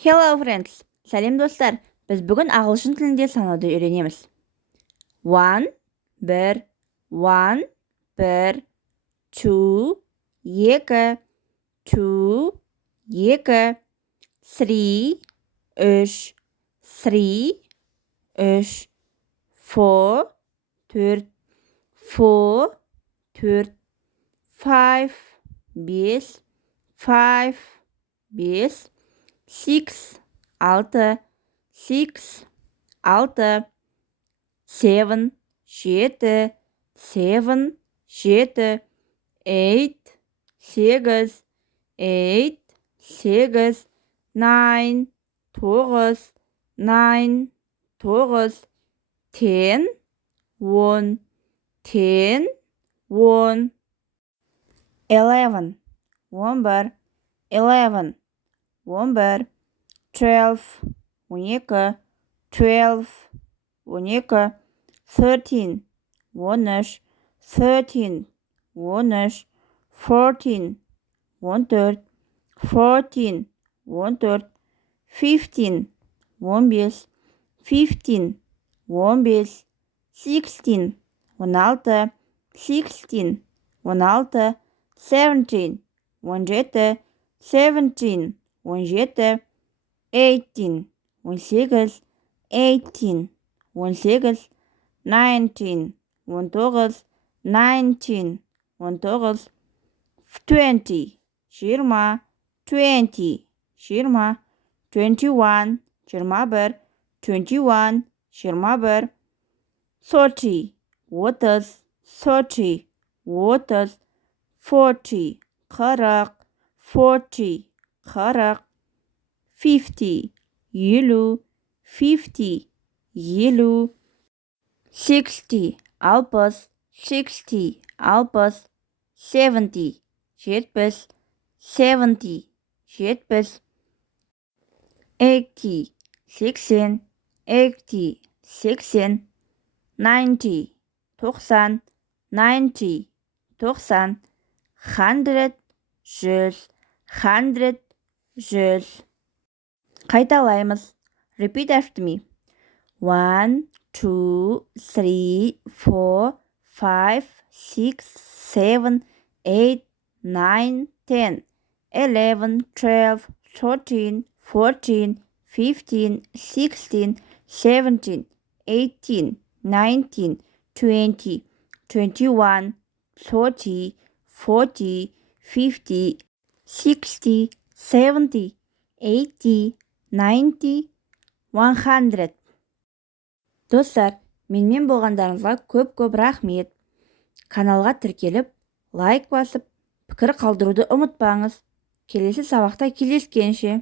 Hello friends, сәлем достар. Біз бүгін ағылшын тілінде санауды үйренеміз. 1, 1, 1, 1, 2, 2, 2, 2, 3, 3, 3, 3, 4, 4, 4, 4, 5, 5, 5, 5, 6, 6, 6, 6, 7, 7, 7, 7, 8, 8, 8, 8, 9, 9, 9, 9, 10, 1, 10, 1, 11, 11, 11, 11, 12, 12, 12, 12, 13, 13, 13, 13, 14, 14, 14, 14, 15, 15, 15, 15, 16, 16, 16, 16, 17, 17, 17, 17, 18, 18, 18, 18, 19, 19, 19, 19, 20, 20, 20, 20, 21, 21, 21, 21, 30, 30, 30, 30, 40, 40, 40, 40, 50, 50, 50, 50, 60, 60, 60, 60, 70, 70, 70, 70, 80, 80, 80, 80, 90, 90, 90, 90, 100, 100, 100, 100. Қайталаймыз. Repeat after me. 1, 2, 3, 4, 5, 6, 7, 8, 9, 10, 11, 12, 13, 14, 15, 16, 17, 18, 19, 20, 21, 30, 40, 50, 60, 70, 80, 90, 100. Достар, менімен болғандарыңызға көп рахмет. Каналға тіркеліп, лайк басып, пікір қалдыруды ұмытпаңыз. Келесі сабақта кездескенше.